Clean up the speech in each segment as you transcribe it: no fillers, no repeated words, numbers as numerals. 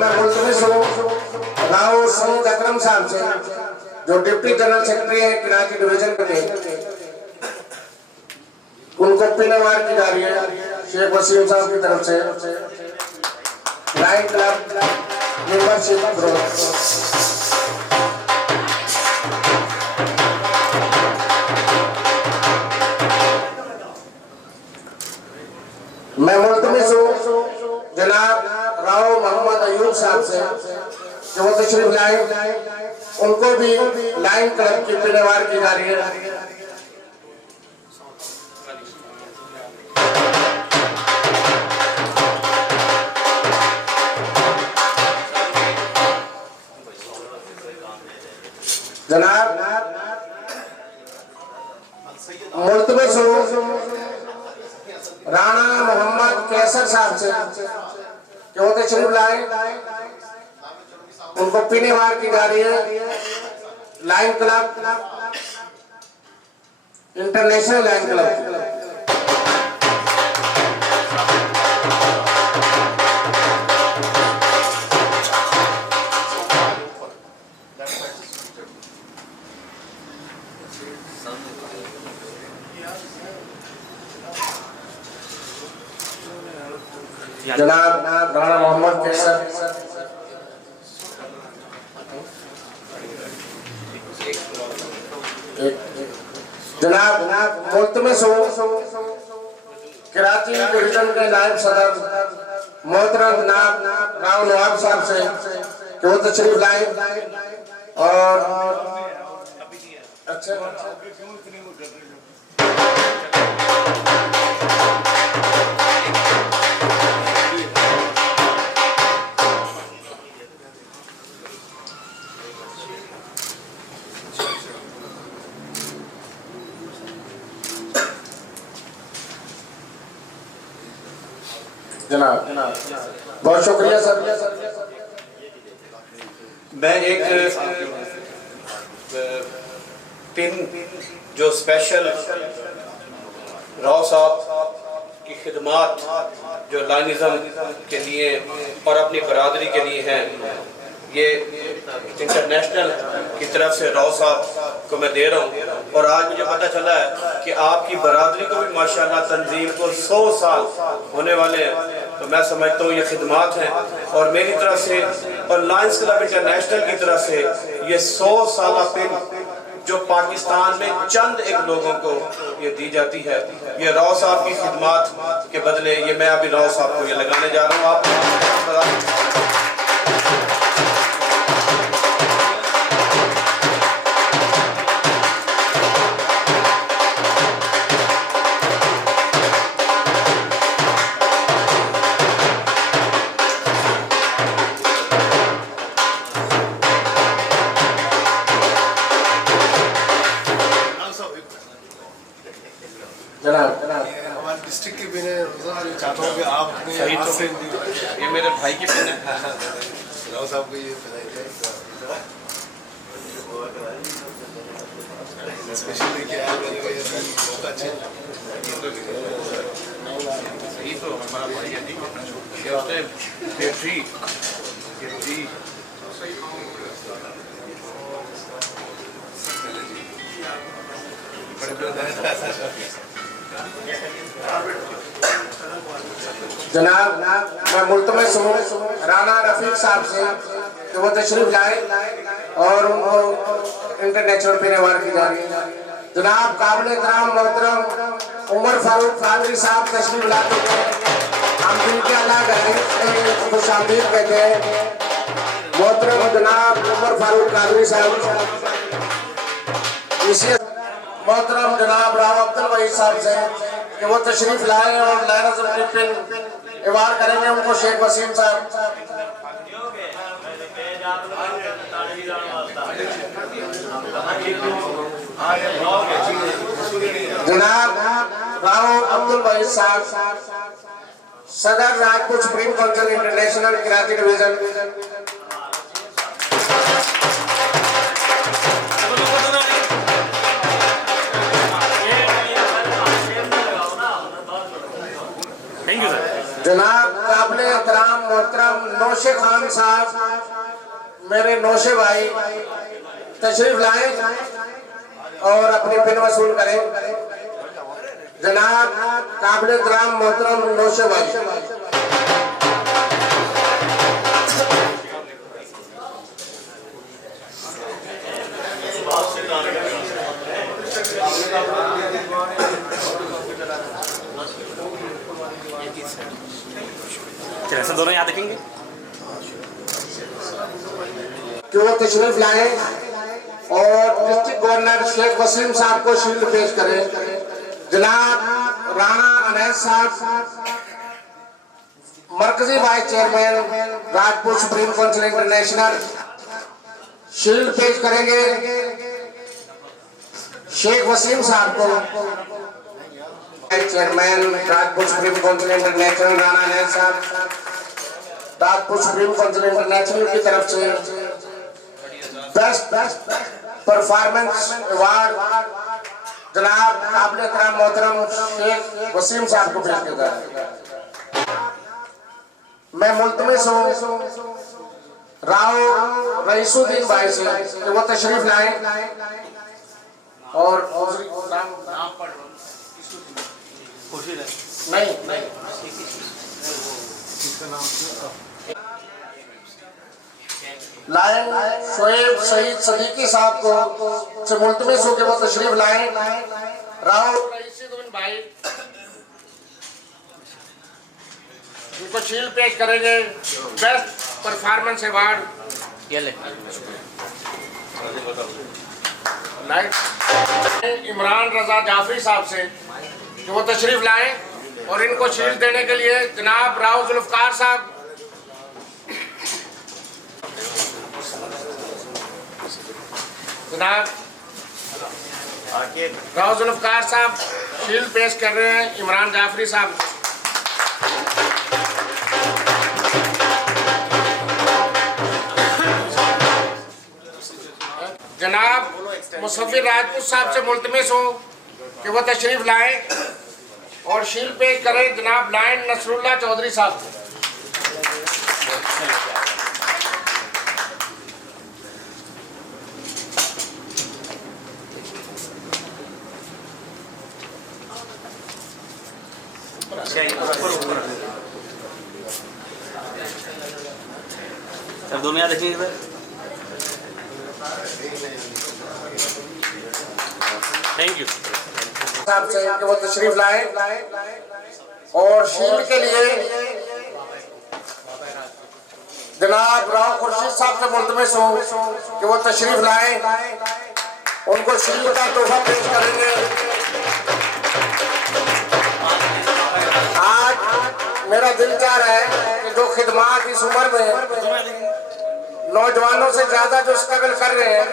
मैं मुल्तमिस हूँ राव सईद अकरम साहब से, जो डिप्टी जनरल सेक्रेटरी है कराची डिवीजन के, उनको पिनवार की जा रही है शेख वसीम साहब की तरफ से लाइन क्लब मेंबरशिप ग्रोथ। मैं मुल्तमिस हूँ जनाब राव मोहम्मद अयूब साहब से, जो वो तशरीफ लाए, उनको भी लाइन क्लब की पिनवार की जा रही है। जनाब मुल्तमिस हूँ राणा मोहम्मद कैसर साहब से, जो वो तशरीफ लाए, उनको पिनवार की जा रही है line club international line club. जनाब राणा मोहम्मद कैसर, जनाब मुल्तमिस हूँ कराची डिवीजन के नायब सदर मोहतरम जनाब राव नवाब साहब से, जो तशरीफ लाए और अच्छा जनाब बहुत शुक्रिया सर। मैं एक पिन जो स्पेशल राव साहब की खिदमात जो लाइनिज़म के लिए और अपनी बरादरी के लिए हैं, ये इंटरनेशनल की तरफ से राव साहब को मैं दे रहा हूँ। और आज मुझे पता चला है कि आपकी बरादरी को भी माशाल्लाह तंजीम को 100 साल होने वाले हैं, तो मैं समझता हूँ ये खिदमात हैं। और मेरी तरफ से और लायंस क्लब इंटरनेशनल की तरफ से ये 100 साल पिन जो पाकिस्तान में चंद एक लोगों को ये दी जाती है, ये राव साहब की खिदमात के बदले ये मैं अभी राव साहब को ये लगाने जा रहा हूँ। आप हमारे डिस्ट्रिक्ट की पिन है, चाहता हूँ कि आप सही तो ये मेरे भाई की पिन है राव साहब को ये स्पेशल लेके आए बहुत अच्छे। सही तो हमारा भाई है, ये उसने जनाब मैं मुल्तमिस हूँ राणा रफीक साहब से, जो वो तशरीफ लाए और उनको इंटरनेशनल पिनवार की जा रही है। जनाब काबिल एहतराम मोहतरम उमर फारूक कादरी साहब तशरीफ लाते हैं, हम जिनके अल्लाह खुशामदीद कहते हैं। मोहतरम जनाब उमर फारूक कादरी साहब, इसी मोहतरम जनाब राव अब्दुल वहीद साहब से, कि वो तशरीफ लाए और लाइनिज़म की पिन इवार करेंगे उनको शेख वसीम साहब। जनाब राव अब्दुल वहीद साहब सदर Rajput supreme council international Karachi division. Thank you sir. जनाब काबिल एहतराम मोहतरम नौशे खान साहब, मेरे नौशे भाई तशरीफ लाए और अपनी पिन वसूल करें। जनाब काबिल एहतराम मोहतरम नौशे भाई। कैसे दोनों यहाँ देखेंगे कि वो तशरीफ लाए और डिस्ट्रिक्ट गवर्नर शेख वसीम साहब को शील्ड पेश करें। जनाब राणा अनैस साहब मरकजी vice chairman Rajpur supreme council international shield पेश करेंगे शेख वसीम साहब को। Chairman Rajpur supreme council international Rana Anais साहब राजपुर सुप्रीम काउंसिल इंटरनेशनल की तरफ से बेस्ट परफॉर्मेंस अवार्ड जनाब काबिल एहतराम मोहतरम शेख वसीम साहब को पेश किया है। मैं मुल्तमिस हूँ राव रईसुद्दीन भाई से कि वो तशरीफ लाए और नहीं लाए शोएब सईद सदीकी साहब को से मुल्तमिस हो के वो तशरीफ लाए। राव रईसुद्दीन भाई उनको शील्ड पेश करेंगे बेस्ट परफॉर्मेंस अवार्ड। ये ले इमरान रजा जाफरी साहब से कि वो तशरीफ लाए और इनको शील्ड देने के लिए जनाब राव जुल्फकार साहब जनाब राव जुल्फकार साहब शील्ड पेश कर रहे हैं इमरान जाफरी साहब। जनाब मुसफ़िर राजपूत साहब से मुल्तमिस हो कि वो तशरीफ लाएं और शील्ड पेश करें जनाब लायन नसरुल्लाह चौधरी साहब। सर दोनों यहाँ देखेंगे सर। थैंक यू साहब से कि वो तशरीफ लाए और शील्ड के लिए जनाब राव खुर्शीद साहब से मुल्तमिस हो कि वो तशरीफ लाए उनको शील्ड का तोहफा पेश करेंगे। आज मेरा दिल चाह रहा है कि जो खिदमात इस उम्र में नौजवानों से ज्यादा जो स्ट्रगल कर रहे हैं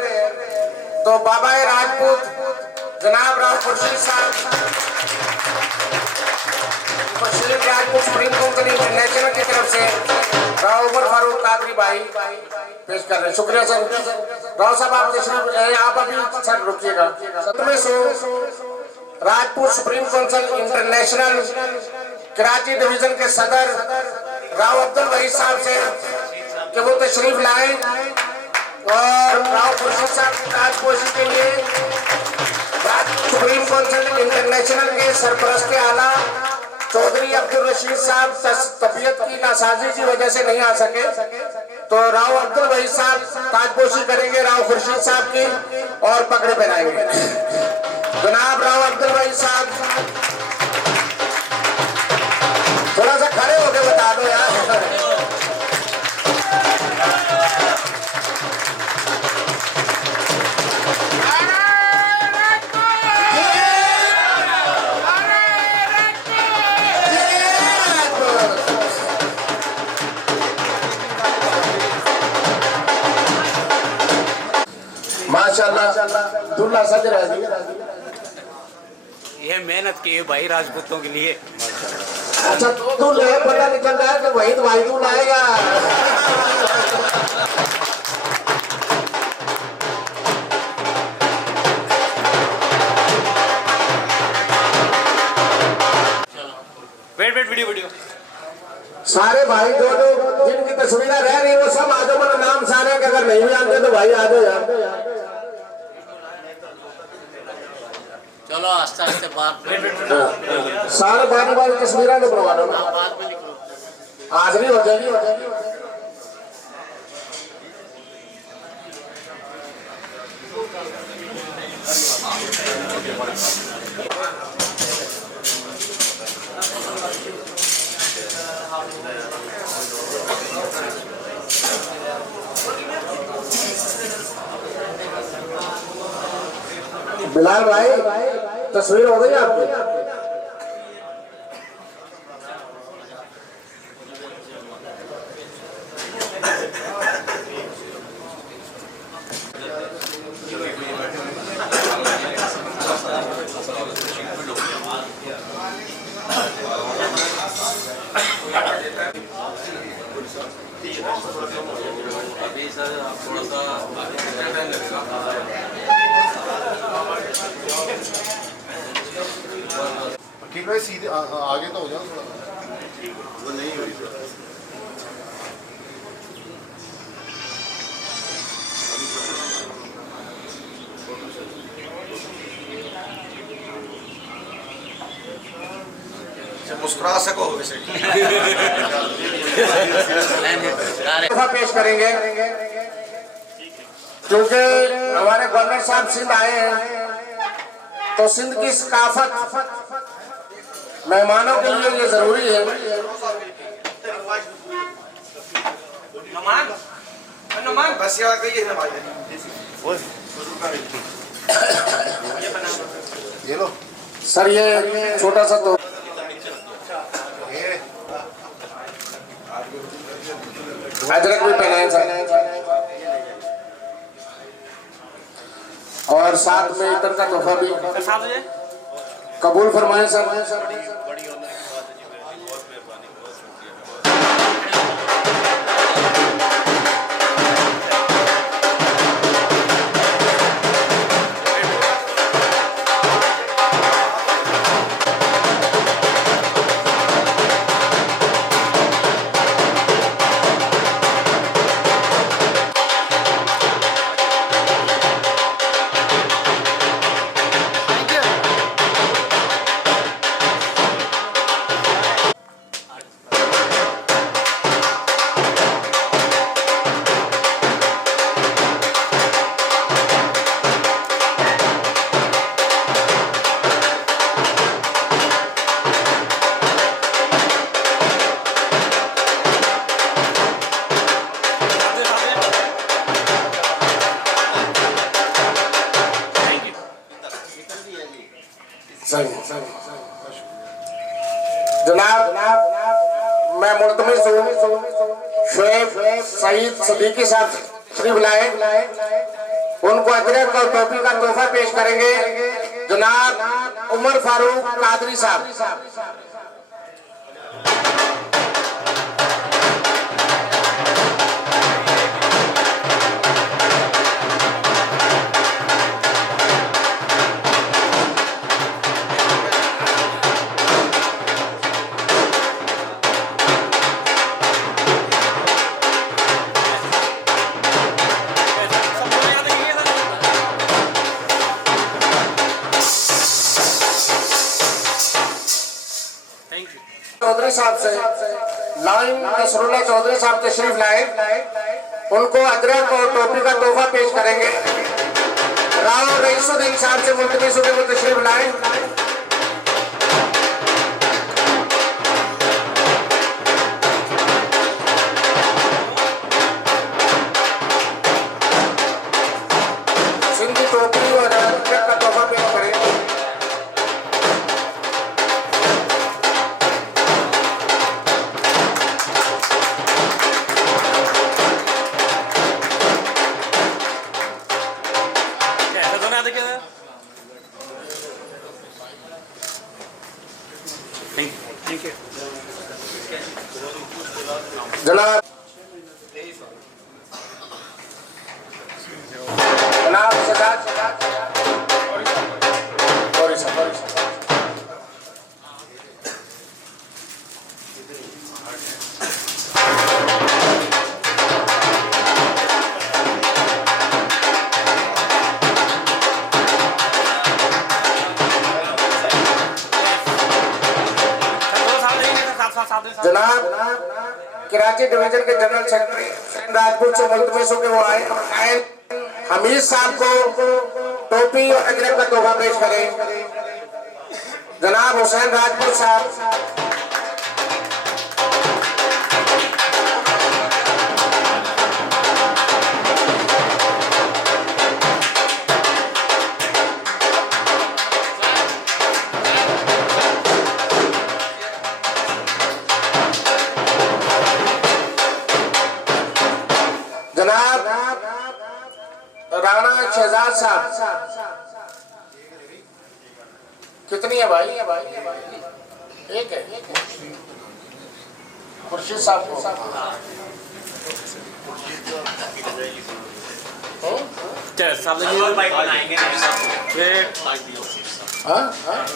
तो बाबा राजपूत जनाब राव खुर्शीद साहब राजपूत सुप्रीम काउंसिल इंटरनेशनल की तरफ से राव उमर फारूक कादरी भाई पेश कर रहे हैं। शुक्रिया सर। राव साहब आप तशरीफ आप अभी सर रुकिएगा। Rajput supreme council international Karachi division के सदर राव अब्दुल वहीद साहब से कि वो तशरीफ लाए और राव खुर्शीद साहब की ताजपोशी के लिए सुप्रीम काउंसिल इंटरनेशनल के सरपरस्त आला चौधरी अब्दुल रशीद साहब तबीयत की नासाजी की वजह से नहीं आ सके तो राव अब्दुल वहीद साहब ताजपोशी करेंगे राव खुर्शीद साहब की और पगड़ी पहनाएंगे। जनाब राव अब्दुल वहीद साहब थोड़ा सा खड़े होके बता दो यार। माशाल्लाह दुल्ला सज रहा है। ये मेहनत की है भाई राजपूतों के लिए। अच्छा दूल्हे पता निकल रहा है कि वही तो भाई दूल्हा आएगा। वेट वीडियो सारे भाई जो जो जिनकी तस्वीरें रह रही वो सब आ जाओ, मेरा नाम सारे के अगर नहीं भी आते तो भाई आ जाओ यार। चलो आस्ते आस्ते बात सारे बारी बारी तस्वीरें तो बनवा लो ना, बाद में लिखो। हाजिरी हो जाएगी, हो जाएगी। बिलाल भाई तस्वीर हो गई आपकी? अभी सर थोड़ा सा वकील भाई सीधे आगे तो हो जाओ थोड़ा। वो नहीं हुई सर। मुस्कुरा सको वैसे तोहफा पेश करेंगे क्योंकि हमारे गवर्नर साहब सिंध आए हैं, तो सिंध की सकाफत मेहमानों के लिए ये जरूरी है। बस यार कहिए ना भाई। ये लो। सर ये छोटा सा तो अजरक भी पहनाए सर, और साथ में इतर का तोहफा भी कबूल फरमाए सर। जनाब मैं मुल्तमिस हूँ शुएब सईद सदीकी साहब तशरीफ लाए, उनको अजरक और टोपी का तोहफा पेश करेंगे जनाब उमर फारूक कादरी साहब। चौधरी साहब से लाइन नसरुल्लाह चौधरी साहब तशरीफ लाए, उनको अजरक और टोपी का तोहफा पेश करेंगे। राव रईसुद्दीन साहब से मुल्तमिस होकर वो तशरीफ लाए। सिंधी टोपी और अजरक का तोहफा पेश करेंगे। Thank you. जनाब जनाब सजाद सॉरी सर जनाब कराची डिवीजन के जनरल सेक्रेटरी राजपूत से मुल्तमय हो के वो आए हमीद साहब को टोपी और अजरक का तोहफा पेश करें। जनाब हुसैन राजपूत साहब। जनाब राणा शहजाद साहब। कितनी है भाई? एक है। खुर्शीद साहब को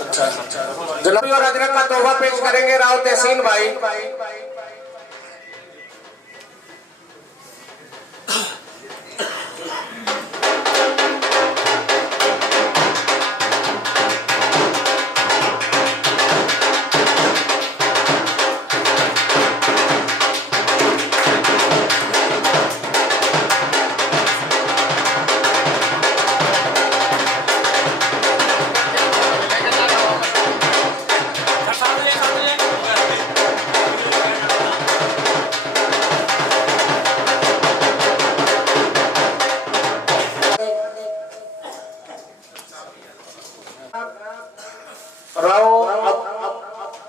अच्छा। जनाब और अजरक का तोहफा पेश करेंगे राव तहसीन भाई।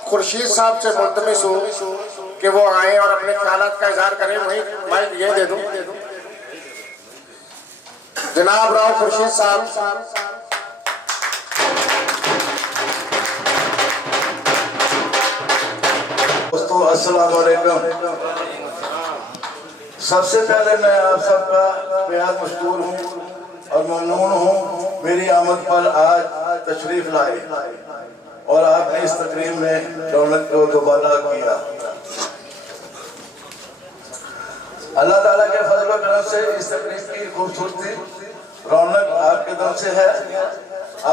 खुर्शीद साहब से मुल्तमिस हूँ कि वो आए और अपने ख्यालात का इजहार करें। वही माइक ये दे दूं। जनाब राव खुर्शीद साहब। दोस्तों अस्सलाम वालेकुम। सबसे पहले मैं आप सबका बेहद मशकूर हूँ और ममनून हूँ मेरी आमद पर आज तशरीफ लाए और आपने इस तकरीब में रौनक को दोबारा किया। अल्लाह ताला के फजल व करम से इस तकरीब की खूबसूरती रौनक आपके दम से है।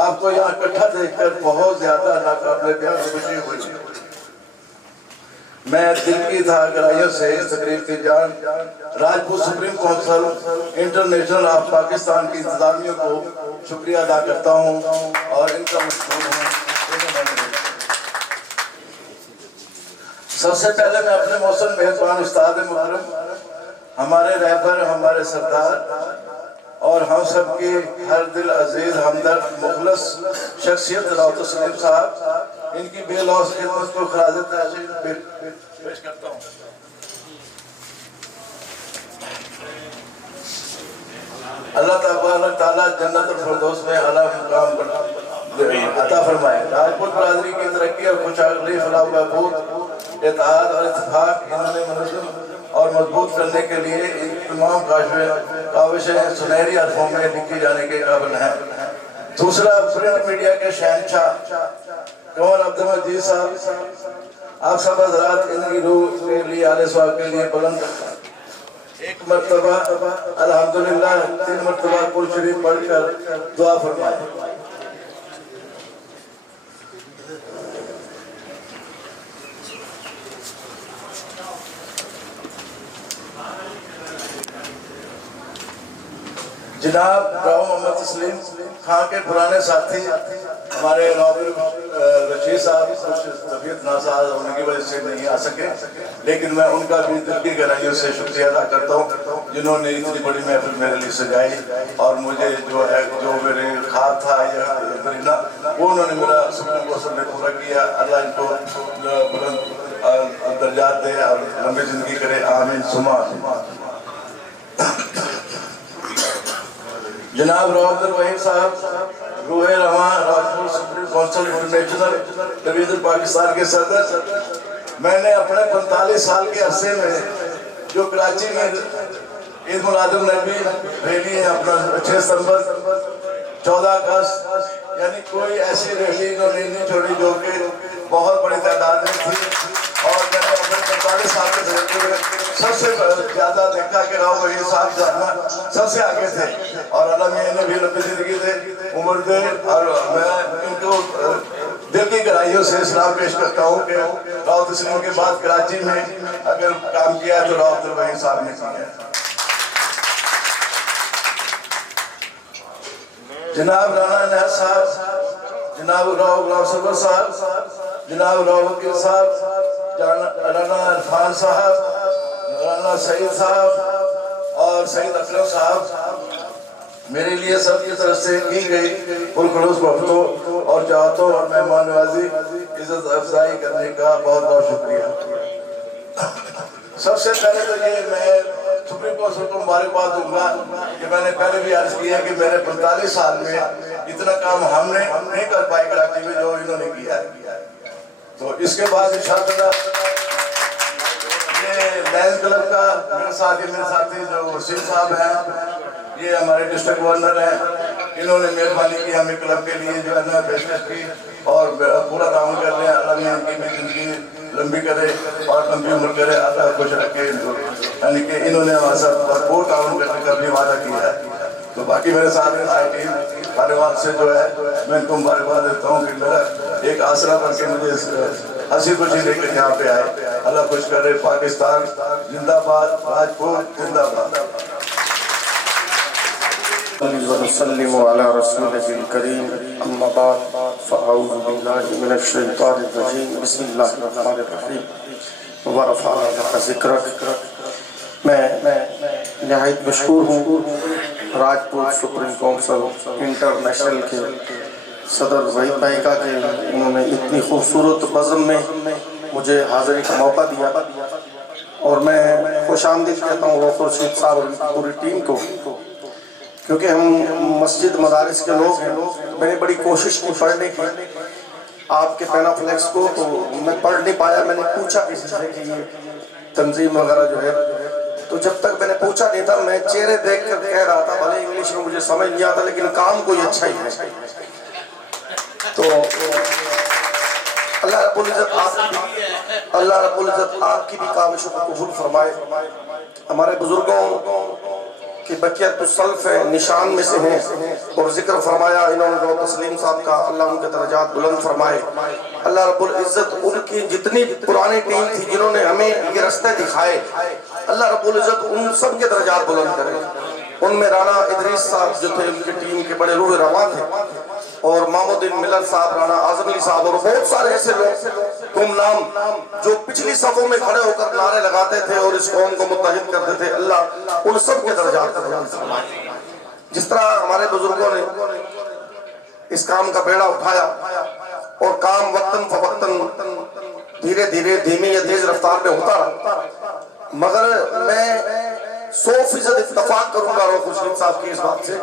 आपको यहाँ इकट्ठा देखकर बहुत ज्यादा नाकाबिले बयान खुशी हुई। मैं दिल की गहराइयों से इस तकरीब की जान Rajput supreme council international of Pakistan की इंतजामिया को शुक्रिया अदा करता हूँ और इनका मशकूर हूँ। सबसे पहले मैं अपने मौसम मेहरबान उस्ताद मुहर्रम हमारे रहबर हमारे सरदार और हम सब के हर दिल अजीज हमदर्द मुखलस शख्सियत राव तस्लीम साहब इनकी बेलौस खिदमत को खराज तहसीन पेश करता हूँ। अल्लाह तबारक तआला जन्नतुल फिरदौस में आला मुकाम अता फरमाए। राजपूत बरादरी की तरक्की और खुशहाली फलाह व बहबूद इत्तेहाद और इत्तेफाक इन्होंने मुनज़्ज़म और मजबूत करने के लिए इन तमाम काविशें सुनहरी हरफों में लिखी जाने के काबिल हैं। दूसरा प्रिंट मीडिया के शहंशाह कंवर अब्दुल मजीद साहब आप सब हज़रात इनकी रूह के लिए आले स्वाब के लिए बुलंद एक मरतबा अल्हम्दुलिल्लाह 3 मरतबा कुल शरीफ पढ़कर दुआ फरमाए। जनाब राव मोहम्मद तस्लीम खां के पुराने साथी हमारे रशीद साहब कुछ तबीयत नासाज होने की वजह से नहीं आ सके, लेकिन मैं उनका भी दिल की गहराइयों से शुक्रिया अदा करता हूँ जिन्होंने इतनी बड़ी महफिल मेरे लिए सजाई और मुझे जो है जो मेरे ख्वाब था या ना वो उन्होंने मेरा सुप्रीम कोर्ट में पूरा किया। अल्लाह इनको बुलंद दर्जात दे और लंबी जिंदगी करे, आमीन सुमा। जनाब रावदर वहीद साहब रूहे रवा Rajput supreme council international division Pakistan के सदर, मैंने अपने 45 साल के अरसे में जो कराची में ईद मिलादुन नबी रैली है अपना 6 सितंबर 14 अगस्त यानी कोई ऐसी रैली नहीं छोड़ी जो कि बहुत बड़ी तादाद में थी और मैंने अपने 45 सबसे ज्यादा देखा कि राव वही साहब जो है ना सबसे आगे थे और अल्लाह में इन्हें भी लंबी जिंदगी दे, उम्र दे। और मैं इनको दिल की गहराइयों से सलाम पेश करता हूँ कि राव तस्लीम के बाद कराची में अगर काम किया तो राव अब्दुल वहीद साहब ने किया। जनाब राना नहर साहब, जनाब राव गुलाम सरवर साहब, जनाब राव वकील साहब, राना इरफान साहब, राना सईद साहब और सईद अकरम साहब, मेरे लिए सबकी तरफ से की गई पुरखलूस मोहब्बतों और चाहतों और मेहमान नवाजी इज्जत अफजाई करने का बहुत बहुत शुक्रिया। सबसे पहले तो ये मैं सुप्रीम कोर्ट को मुबारकबाद दूंगा कि मैंने पहले भी अर्ज किया कि मेरे 45 साल में इतना काम हमने नहीं कर पाए कराची में जो इन्होंने किया है। तो इसके बाद इंशाअल्लाह ये लायंस क्लब का मेरे साथी जो वसीम साहब हैं, ये हमारे डिस्ट्रिक्ट गवर्नर हैं, इन्होंने मेहरबानी की हमें क्लब के लिए जो है ना पेशकश की और पूरा काम कर रहे हैं। अल्लाह इनकी जिंदगी लंबी करे और लंबी उम्र करे, अल्लाह खुश रखे। यानी कि इन्होंने हमारे साथ भरपूर काम करने का भी वादा किया है। तो बाकी मेरे साथ आई टीम धन्यवाद से जो है मैं इनको मुबारकबाद देता हूँ कि मेरा एक आसरा बन के मुझे हंसी खुशी लेकर यहाँ पे आए। अल्लाह खुश करे। पाकिस्तान जिंदाबाद, राजपूत जिंदाबाद। वसल्लिमु अला रसूलिल करीम, अम्मा बाद, फ़अऊज़ु बिल्लाहि मिनश शैतानिर रजीम, बिस्मिल्लाहिर रहमानिर रहीम, व रफ़अना लका ज़िक्रक। मैं निहायत मशहूर हूँ राजपूत सुप्रीम काउंसिल इंटरनेशनल के सदर वहीद भाई का कि उन्होंने इतनी खूबसूरत बज़म में मुझे हाज़िरी का मौका दिया और मैं खुशामदीद कहता हूँ वफ़ रशीद साहब और उनकी पूरी टीम को, क्योंकि हम मस्जिद मदारिस के लोग हैं। मैंने बड़ी कोशिश की पढ़ने की आपके पैनाफ्लेक्स को, तो मैं पढ़ नहीं पाया। मैंने पूछा किसी से कि ये तंजीम वगैरह जो है, तो जब तक मैंने पूछा नहीं था, मैं चेहरे देख कर कह रहा था, भले इंग्लिश में मुझे समझ नहीं आता लेकिन काम कोई अच्छा ही है। तो अल्लाह रब्बुल इज़्ज़त आपकी भी काविशों को कबूल फरमाए। हमारे बुजुर्गों कि बकियतुस्सल्फ निशान में से हैं और जिक्र फरमाया इन्होंने जो तस्लीम साहब का, अल्लाह उनके दर्जात बुलंद फरमाए। अल्लाह रब्बुल इज़्ज़त उनकी जितनी पुरानी टीम थी जिन्होंने हमें ये रास्ते दिखाए, अल्लाह रब्बुल इज़्ज़त उन सब के दर्जात बुलंद करे। उनमें राना इदरीस साहब जो थे उनकी टीम के बड़े रूह रवां थे, और मामुद्दीन मिलत साहब, राना आज़म अली साहब और बहुत सारे ऐसे लोग तुम नाम जो पिछली सफों में खड़े होकर नारे लगाते थे और इस कौम को मुत्तहिद करते थे, अल्लाह उन सब के दर्जात फरमाए। जिस तरह हमारे बुजुर्गों ने इस काम का बेड़ा उठाया और काम वक्तन फवक्तन धीरे धीरे धीमी या तेज रफ्तार में होता रहा, मगर मैं 100% इत्तफाक करूंगा रऊफ रशीद साहब की इस बात से।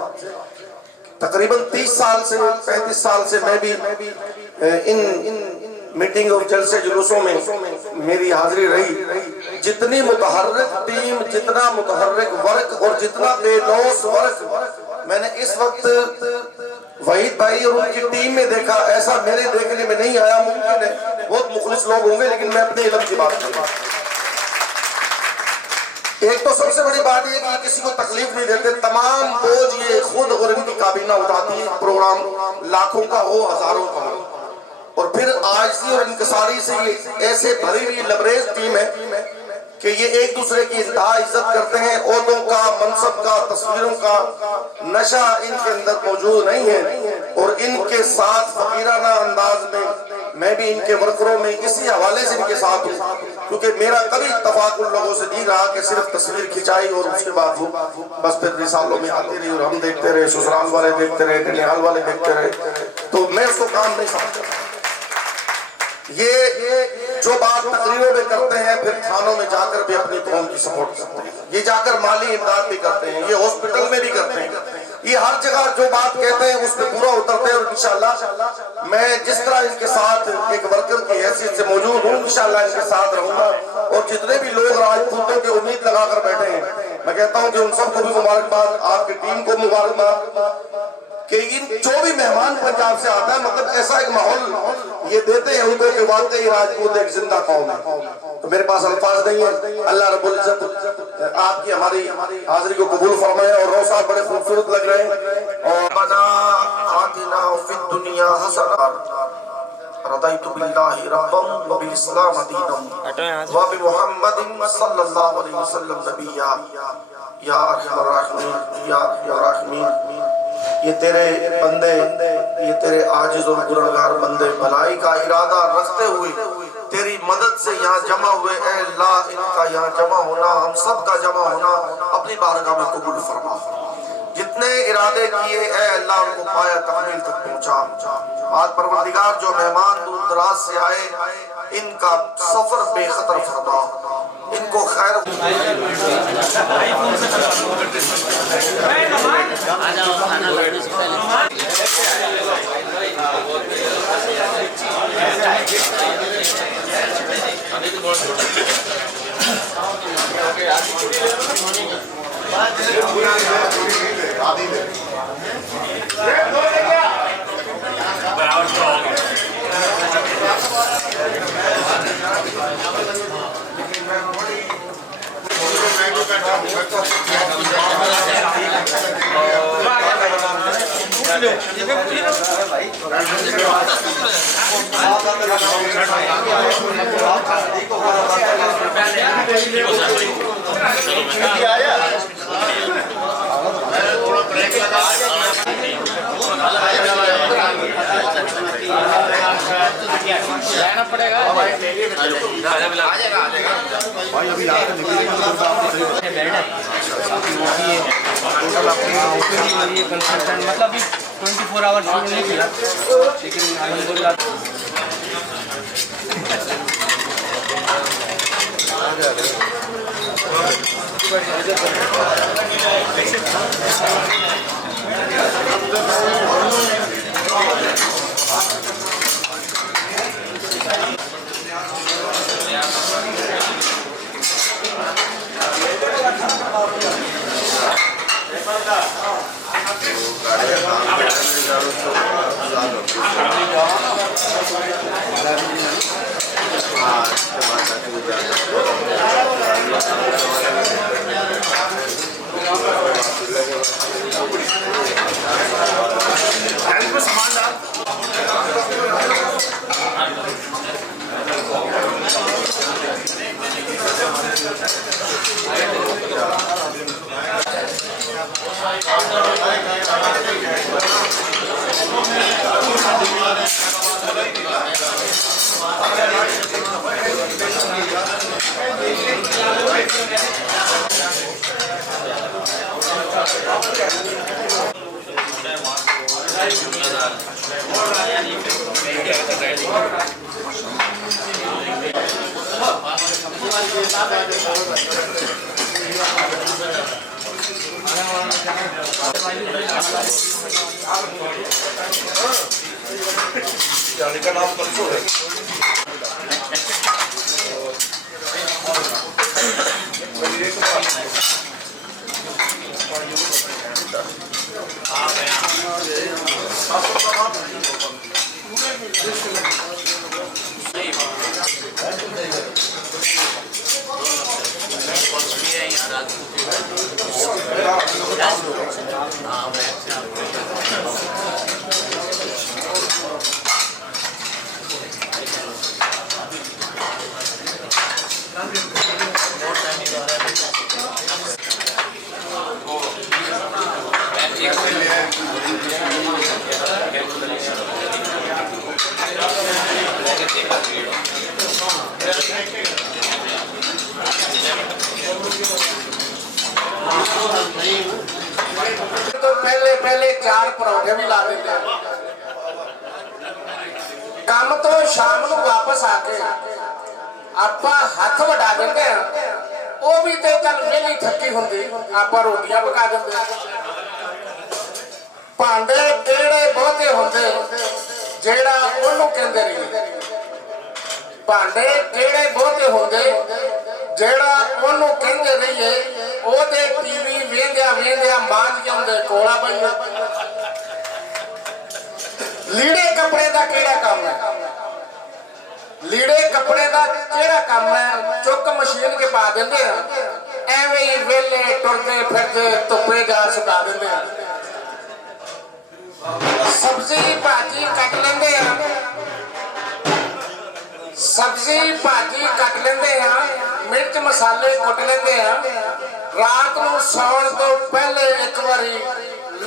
तकरीबन 30 साल से 35 साल से मैं भी इन मीटिंग और जलसे जुलूसों में मेरी हाजिरी रही। जितनी मुतहर्रिक टीम, जितना मुतहर्रिक वर्क और जितना बेलौस वर्क मैंने इस वक्त वहीद भाई और उनकी टीम में देखा, ऐसा मेरे देखने में नहीं आया। मुमकिन है बहुत मुखलिस लोग होंगे, लेकिन मैं अपने इल्म की बात करूँ। एक तो सबसे बड़ी बात यह कि किसी को तकलीफ नहीं देते, तमाम बोझ ये खुद और इनकी काबीना उठाती है। प्रोग्राम लाखों का हो, हजारों का हो, और फिर आजिज़ी और इंकिसारी से ये ऐसे भरी हुई लबरेज टीम है कि ये एक दूसरे की इंतहा इज्जत करते हैं। ओहदों का, मनसब का, तस्वीरों का नशा इनके अंदर मौजूद नहीं है, और इनके साथ फकीराना अंदाज में मैं भी इनके वर्करों में इसी हवाले से इनके साथ हूँ, क्योंकि मेरा कभी इत्तफाक उन लोगों से नहीं रहा कि सिर्फ तस्वीर खिंचाई और उसके बाद बस फिर रिसालों में आती रही और हम देखते रहे, ससुराल वाले देखते रहे, निहाल वाले देखते रहे, तो मैं उसको काम नहीं समझता। ये जो बात तकरीरों में करते हैं, फिर थानों में जाकर भी अपनी कौम की सपोर्ट करते हैं, ये जाकर माली इमदाद भी करते हैं, ये हॉस्पिटल में भी करते हैं, ये हर जगह जो बात कहते हैं उस पर पूरा उतरते हैं। और इंशाअल्लाह मैं जिस तरह इनके साथ एक वर्कर की हैसियत से मौजूद हूँ, इंशाअल्लाह इनके साथ रहूंगा। और जितने भी लोग राजपूतों की उम्मीद लगाकर बैठे हैं, मैं कहता हूँ कि उन सबको भी मुबारकबाद, आपकी टीम को मुबारकबाद कि इन जो भी मेहमान पंजाब से आता है, मतलब ऐसा एक माहौल ये देते हैं उनको कि वाकई राजपूत एक जिंदा कौम है। तो मेरे पास अल्फाज नहीं है। अल्लाह रब्बुल इज्जत आपकी हमारी हाजिरी को कबूल फरमाए। और रोज़ साहब बड़े खूबसूरत लग रहे हैं। और बना आतिना फिद दुनिया हसना रदाइतु बिल्लाहि रब्बन व बिल इस्लाम दीनन व बि मुहम्मदिन सल्लल्लाहु अलैहि वसल्लम नबिया या अरहमर राहिमीन या राहिमीन। ये तेरे बंदे, ये तेरे आजिज़ और गुनहगार बंदे भलाई का इरादा रखते हुए तेरी मदद से यहाँ जमा हुए। ऐ अल्लाह, इनका यहाँ जमा होना, हम सब का जमा होना अपनी बारगाह में कबूल फरमा। जितने इरादे किए ऐ अल्लाह उनको पाया तकमील तक पहुँचा। आज परवरदिगार जो मेहमान दूर दराज से आए, इनका सफर बेखतर फरमा, इनको खैर। आ जाओ, खाना लाने से पहले रहना पड़ेगा। भाई अभी आके कंसल्टेंट मतलब अभी 24 आवर शुरू नहीं किया, लेकिन अल्हम्दुलिल्लाह का नाम कंसो है। तो पहले 4 परौठे भी ला देते। काम तो शाम को वापस आके आपा हाथ वड़ा देंगे, वो भी तो चल वेली थकी होंगी, आपा रोटियां पका देंगे। भांडे केड़े बहुते होंगे जेड़ा ओनू कहंदे रही, भांडे केड़े बहुते होंगे जेड़ा ओनू कहंदे रहिए, ओदे टीवी वेंदिया वेंदिया मांज के होंगे कोला पई। लीड़े कपड़े का केड़ा काम है? लीड़े कपड़े का केड़ा काम है, चुक मशीन के पा देंगे एवें ही वेले टुरदे फिरदे धुप्पे जा सुका देंगे। सब्जी भाजी कट लेंदे आ, सब्जी भाजी कट लेंदे आ, मिर्च मसाले कुट लेंदे आ, रात नूं सौण तो पहले एक बारी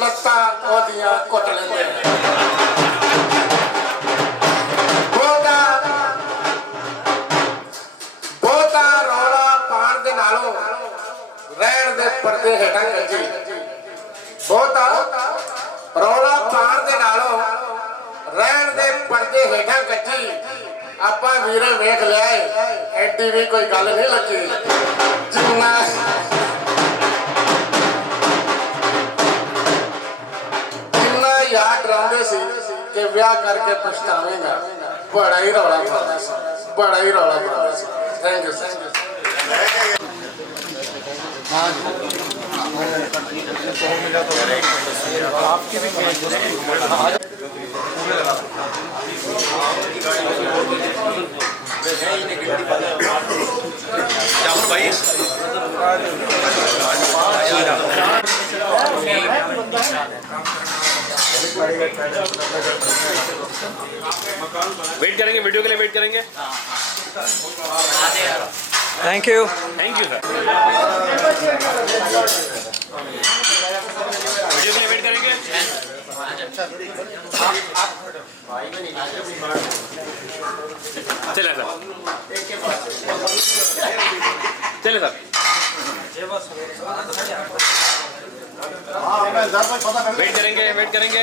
लत्तां ओदियां कुट लेंदे आ। बहुता रौला पाण दे नालों रहण दे पर्दे हेठां कजी, बहुता रौला पाण दे नालों रहण दे पर्दे हेठां कजी। ਆਪਾਂ ਵੀਰੇ ਵੇਖ ਲਿਆ ਐਡੀ ਵੀ ਕੋਈ ਗੱਲ ਨਹੀਂ ਲੱਗੀ ਜਿੰਨਾ ਯਾਦ ਡਰਾਉਂਦੇ ਸੀ ਕਿ ਵਿਆਹ ਕਰਕੇ ਪਛਤਾਵੇਂਗਾ, ਬੜਾ ਹੀ ਰੌਲਾ ਪਾਉਂਦਾ ਸੀ, ਬੜਾ ਹੀ ਰੌਲਾ ਪਾਉਂਦਾ ਸੀ। ਥੈਂਕ ਯੂ भाई वेट करेंगे, वीडियो के लिए वेट करेंगे। Thank you sir. वीडियो के लिए वेट करेंगे। चले सर, चले सर, वेट करेंगे, वेट करेंगे।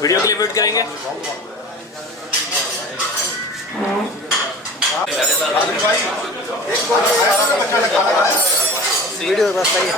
वीडियो के लिए वेट करेंगे। वीडियो बस सही है।